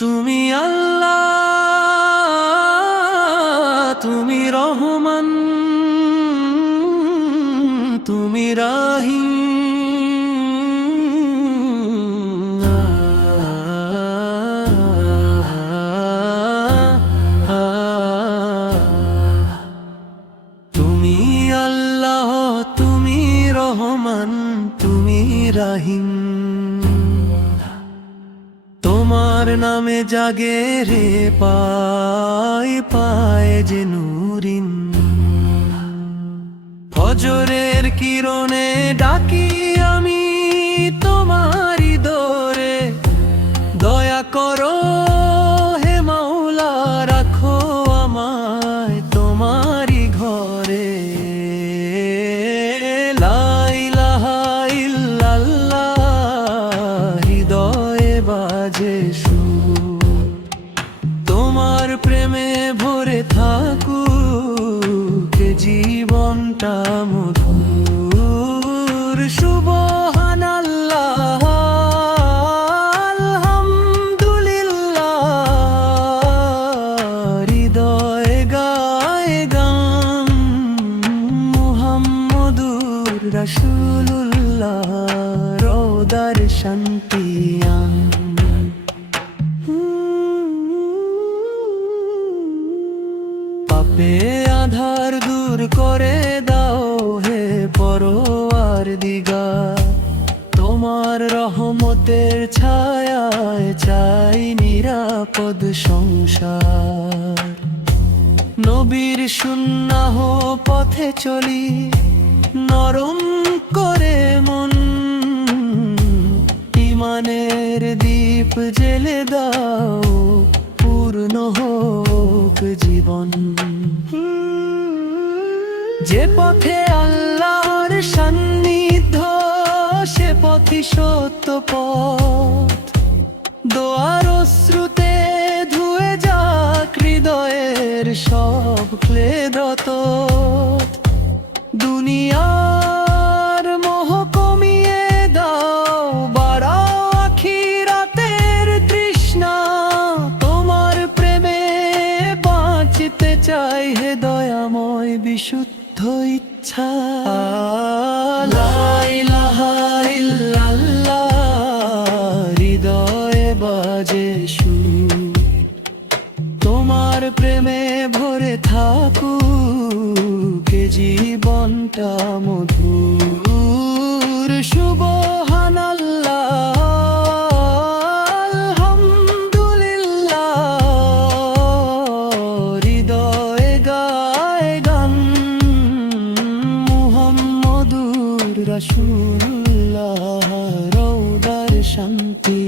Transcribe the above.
তুমি আল্লাহ, তুমি রহমান, তুমি রাহিম। তুমি আল্লাহ, তুমি রহমান, তুমি রাহিম। তোমার নামে জাগে রে পায় পায় যে নুরিন। ফজরের কিরণে ডাকি আমি তোমারি দরে। দয়া করো হে মাওলা, রাখো আমায় তোমারি ঘরে। লা ইলাহা ইল্লাল্লাহ, হৃদয়ে বাজে সুর। তোমার প্রেমে ভরে থাকুক জীবনটা মধুর। সুবহানাল্লাহ, আলহামদুলিল্লাহ, হৃদয়ে গায় গান মুহাম্মদুর রাসূলুল্লাহ, রওদার শান্তি আন। পাপে আধার দূর করে দাও হে পরওয়ারদিগার। তোমার রহমতের ছায়ায় চাই নিরাপদ সংসার। নবীর সুন্নাহ পথে চলি, নরম করে মন। ইমানের দীপ জ্বেলে দাও, পূর্ণ হোক জীবন। যে পথে আল্লাহর সান্নিধ্য, সে পথই সত্য পথ। দোয়ার অশ্রুতে ধুয়ে যাক হৃদয়ের সব ক্লেদত। দুনিয়ার মোহ কমিয়ে দাও, বাড়াও আখিরাতের তৃষ্ণা। তোমার প্রেমে বাঁচতে চাই হে দয়াময় বিশুদ্ধ ইচ্ছা। লা ইলাহা ইল্লাল্লাহ, হৃদয়ে বাজে সুর। তোমার প্রেমে ভরে থাকুক জীবনটা মধুর। সুবহানাল্লাহ, আলহামদুলিল্লাহ, হৃদয়ে গায় গান মুহাম্মদুর রাসূলুল্লাহ, রওদার শান্তি